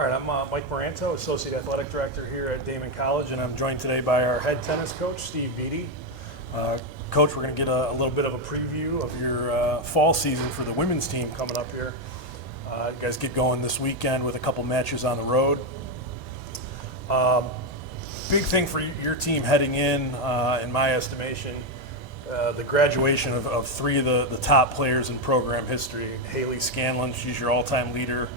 All right, I'm Mike Moranto, Associate Athletic Director here at Damon College, and I'm joined today by our head tennis coach, Steve Beatty. Coach, we're going to get a little bit of a preview of your fall season for the women's team coming up here. You guys get going this weekend with a couple matches on the road. Big thing for your team heading in my estimation, the graduation of three of the top players in program history. Haley Scanlon, she's your all-time leader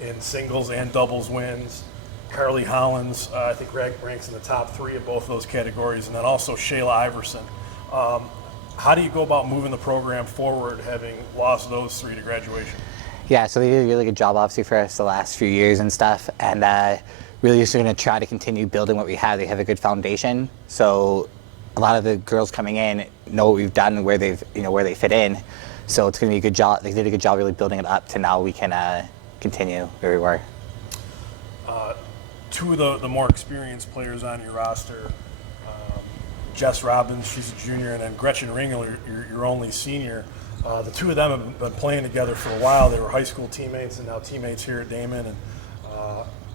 in singles and doubles wins. Carly Hollins, I think ranks in the top three of both those categories. And then also Shayla Iverson. How do you go about moving the program forward having lost those three to graduation? Yeah, so they did a really good job obviously for us the last few years and stuff. And really just going to try to continue building what we have. They have a good foundation. So a lot of the girls coming in know what we've done and where where they fit in. So it's going to be a good job. They did a good job really building it up to now we can continue where we were. Two of the more experienced players on your roster, Jess Robbins, she's a junior, and then Gretchen Ringel, your only senior. The two of them have been playing together for a while. They were high school teammates and now teammates here at Damon. And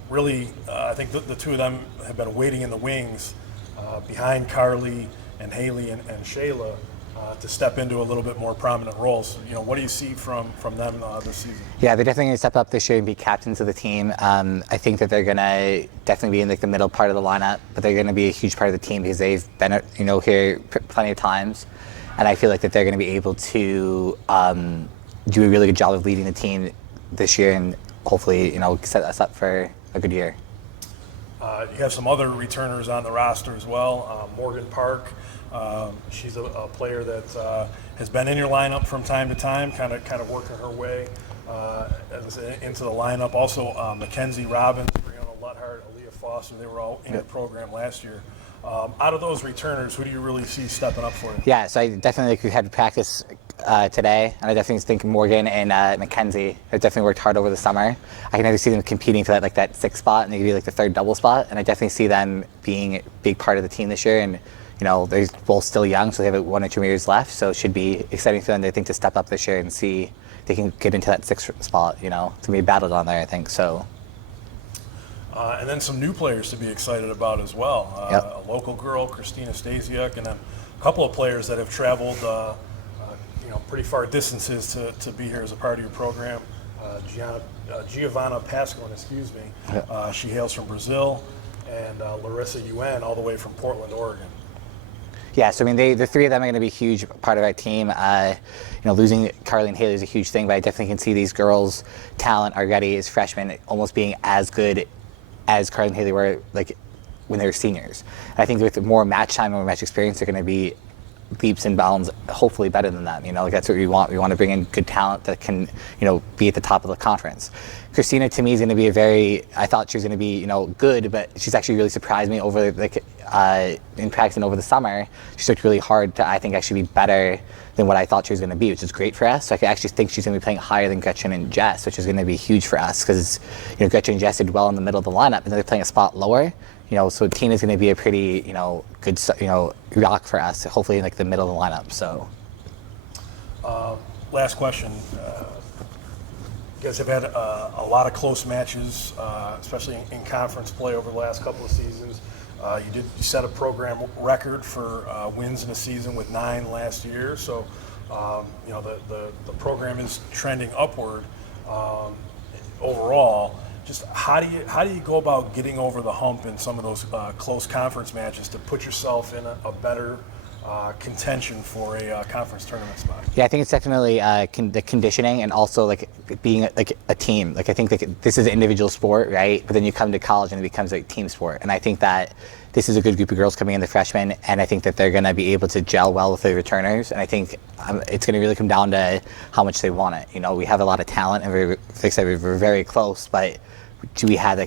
really, I think the two of them have been waiting in the wings behind Carly and Haley and Shayla to step into a little bit more prominent roles. What do you see from them this season? Yeah, they're definitely going to step up this year and be captains of the team. I think that they're going to definitely be in the middle part of the lineup, but they're going to be a huge part of the team because they've been here plenty of times, and I feel like that they're going to be able to do a really good job of leading the team this year and hopefully set us up for a good year. You have some other returners on the roster as well. Morgan Park, she's a player that has been in your lineup from time to time, kind of working her way into the lineup. Also, Mackenzie Robbins, Brianna Luthart, Aaliyah Foster, they were all in the program last year. Out of those returners, who do you really see stepping up for you? Yeah, so I definitely we had practice today, and I definitely think Morgan and Mackenzie have definitely worked hard over the summer. I can either see them competing for that sixth spot and maybe the third double spot, and I definitely see them being a big part of the team this year. And they're both still young, so they have 1 or 2 years left, so it should be exciting for them, I think, to step up this year and see if they can get into that sixth spot. It's going to be battled on there, I think, so. And then some new players to be excited about as well. Yep. A local girl, Christina Stasiuk, and then a couple of players that have traveled pretty far distances to be here as a part of your program. Giovanna Pasquin, Yep. She hails from Brazil, and Larissa Yuen, all the way from Portland, Oregon. Yeah, so the three of them are going to be a huge part of our team. Losing Carly and Haley is a huge thing, but I definitely can see these girls' talent already as freshmen almost being as good as Carly and Haley were when they were seniors. And I think with more match time and more match experience, they're going to be leaps and bounds, hopefully better than that. That's what we want. We want to bring in good talent that can, be at the top of the conference. Christina, to me, is going to be I thought she was going to be, good, but she's actually really surprised me over in practicing over the summer. She worked really hard to, I think, actually be better than what I thought she was going to be, which is great for us. So I actually think she's going to be playing higher than Gretchen and Jess, which is going to be huge for us because, Gretchen and Jess did well in the middle of the lineup, and they're playing a spot lower. So Tina's going to be a pretty, good, rock for us, hopefully in the middle of the lineup. So. Last question. You guys have had a lot of close matches, especially in conference play over the last couple of seasons. You set a program record for wins in a season with 9 last year. So, the program is trending upward overall. Just how do you go about getting over the hump in some of those close conference matches to put yourself in a better contention for a conference tournament spot? Yeah, I think it's definitely the conditioning and also being a team. I think this is an individual sport, right? But then you come to college and it becomes a team sport. And I think that this is a good group of girls coming in, the freshmen, and I think that they're going to be able to gel well with the returners. And I think it's going to really come down to how much they want it. We have a lot of talent, and we're very close, but do we have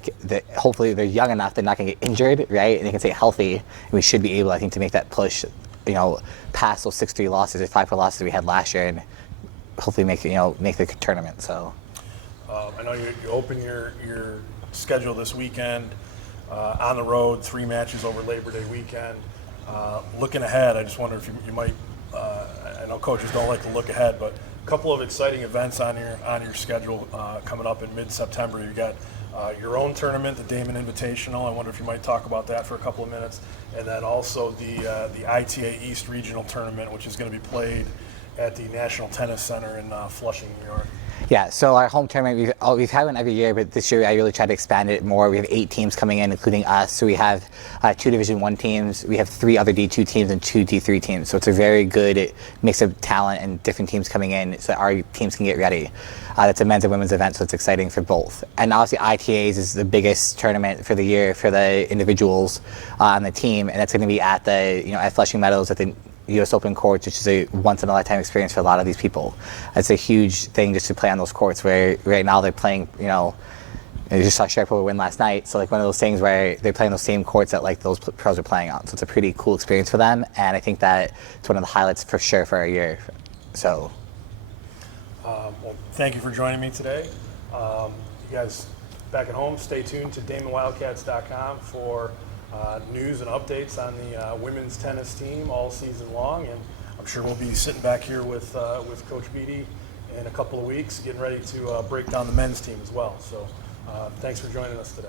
hopefully they're young enough, they're not going to get injured, right? And they can stay healthy, and we should be able, I think, to make that push, past those 6-3 losses or 5-4 losses we had last year, and hopefully make the tournament. So, I know you open your schedule this weekend on the road, 3 matches over Labor Day weekend. Looking ahead, I just wonder if you might. I know coaches don't like to look ahead, but couple of exciting events on your schedule coming up in mid-September. You got your own tournament, the Damon Invitational. I wonder if you might talk about that for a couple of minutes, and then also the ITA East Regional Tournament, which is going to be played at the National Tennis Center in Flushing, New York. Yeah, so our home tournament, we've had one every year, but this year I really tried to expand it more. We have 8 teams coming in, including us. So we have 2 Division I teams, we have 3 other D2 teams, and 2 D3 teams. So it's a very good mix of talent and different teams coming in so that our teams can get ready. It's a men's and women's event, so it's exciting for both. And obviously ITAs is the biggest tournament for the year for the individuals on the team, and that's going to be at the at Flushing Meadows at the U.S. Open courts, which is a once-in-a-lifetime experience for a lot of these people. It's a huge thing just to play on those courts where right now they're playing, you just saw Sharapova win last night, so like one of those things where they're playing those same courts that like those pros are playing on. So it's a pretty cool experience for them, and I think that it's one of the highlights for sure for our year. So. Well, thank you for joining me today. You guys back at home, stay tuned to DamonWildcats.com for news and updates on the women's tennis team all season long, and I'm sure we'll be sitting back here with Coach Beatty in a couple of weeks, getting ready to break down the men's team as well. So thanks for joining us today.